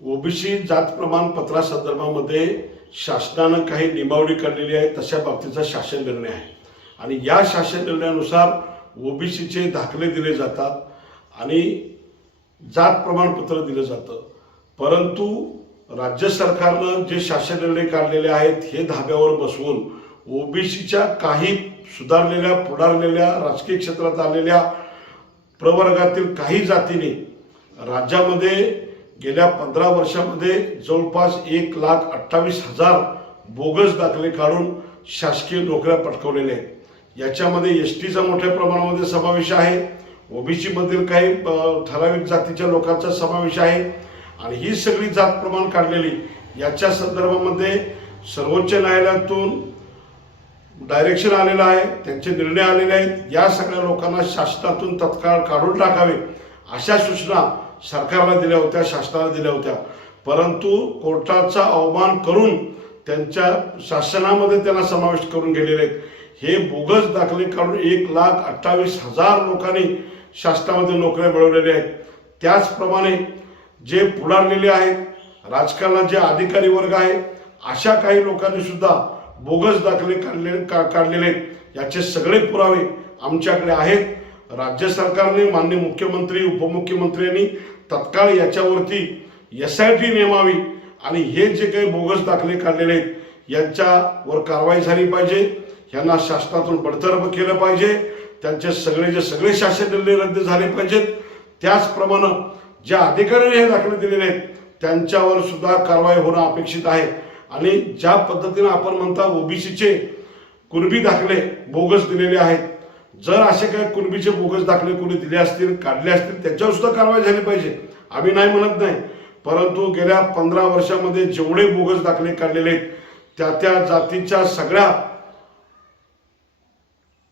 OBC जात प्रमाणपत्रासंदर्भामध्ये शासनानं काही नियमावली काढलेली आहे तशा बाबतीचा शासन निर्णय आहे. आणि या शासन निर्णयानुसार ओबीसीचे दाखले दिले जातात आणि जात प्रमाणपत्र दिलं जातं. परंतु राज्य सरकारनं जे शासन निर्णय काढलेले आहेत हे धाब्यावर बसवून ओबीसीच्या काही सुधारलेल्या पुढारलेल्या राजकीय क्षेत्रात आलेल्या प्रवर्गातील काही जातीने राज्यामध्ये गेल्या पंधरा वर्षामध्ये जवळपास एक लाख अठ्ठावीस हजार बोगस दाखले काढून शासकीय नोकऱ्या पटकवलेल्या आहेत. याच्यामध्ये एस टीचा मोठ्या प्रमाणामध्ये समावेश आहे. ओबीसीमधील काही ठराविक जातीच्या लोकांचा समावेश आहे. आणि ही सगळी जात प्रमाण काढलेली याच्या संदर्भामध्ये सर्वोच्च न्यायालयातून डायरेक्शन आलेलं आहे त्यांचे निर्णय आलेले आहेत. या सगळ्या लोकांना शासनातून तत्काळ काढून टाकावे अशा सूचना सरकारला दिल्या होत्या शासनाला दिल्या होत्या. परंतु कोर्टाचा अवमान करून त्यांच्या शासनामध्ये त्यांना समाविष्ट करून गेलेले आहेत. हे बोगस दाखले काढून एक लाख अठ्ठावीस हजार लोकांनी शासनामध्ये नोकऱ्या मिळवलेल्या आहेत. त्याचप्रमाणे जे पुढारलेले आहेत राजकारणात जे अधिकारी वर्ग आहे अशा काही लोकांनी सुद्धा बोगस दाखले काढले का काढलेले आहेत. याचे सगळे पुरावे आमच्याकडे आहेत. राज्य सरकारने मान्य मुख्यमंत्री उपमुख्यमंत्र्यांनी तत्काळ याच्यावरती एस आय टी नेमावी आणि हे जे काही बोगस दाखले काढलेले आहेत यांच्यावर कारवाई झाली पाहिजे. यांना शासनातून बडतर्फ केलं पाहिजे. त्यांचे सगळे जे सगळे शासन निर्णय रद्द झाले पाहिजेत. त्याचप्रमाणे ज्या अधिकाऱ्यांनी हे दाखले दिलेले आहेत त्यांच्यावर सुद्धा कारवाई होणं अपेक्षित आहे. आणि ज्या पद्धतीनं आपण म्हणता ओबीसीचे कुणबी दाखले बोगस दिलेले आहेत जर असे काही कुणबीचे बोगस दाखले कोणी दिले असतील काढले असतील त्याच्यावर सुद्धा कारवाई झाली पाहिजे. आम्ही नाही म्हणत नाही. परंतु गेल्या पंधरा वर्षामध्ये जेवढे बोगस दाखले काढलेले आहेत त्या त्या जातीच्या सगळ्या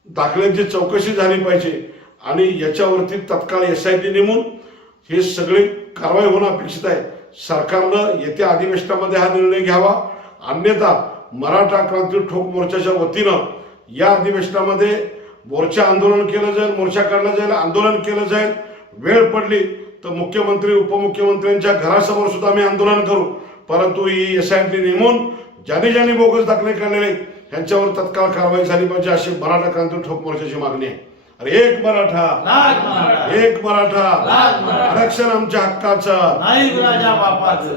दाखल्यांची चौकशी झाली पाहिजे. आणि याच्यावरती तत्काळ एस आय टी नेमून हे सगळे कारवाई होणं अपेक्षित आहे. सरकारनं येत्या अधिवेशनामध्ये हा निर्णय घ्यावा. अन्यथा मराठा क्रांती ठोक मोर्चाच्या वतीनं या अधिवेशनामध्ये मोर्चा आंदोलन केलं जाईल मोर्चा काढला जाईल आंदोलन केलं जाईल. वेळ पडली तर मुख्यमंत्री उपमुख्यमंत्र्यांच्या घरासमोर सुद्धा आम्ही आंदोलन करू. परंतु ही एस आय टी नेमून ज्याने ज्याने बोगस दाखले काढलेले यांच्यावर तत्काळ कारवाई झाली पाहिजे अशी मराठा क्रांती ठोक मोर्चाची मागणी आहे. अरे एक मराठा एक मराठा. आरक्षण आमच्या हक्काचं. नाही राजा बापाचं.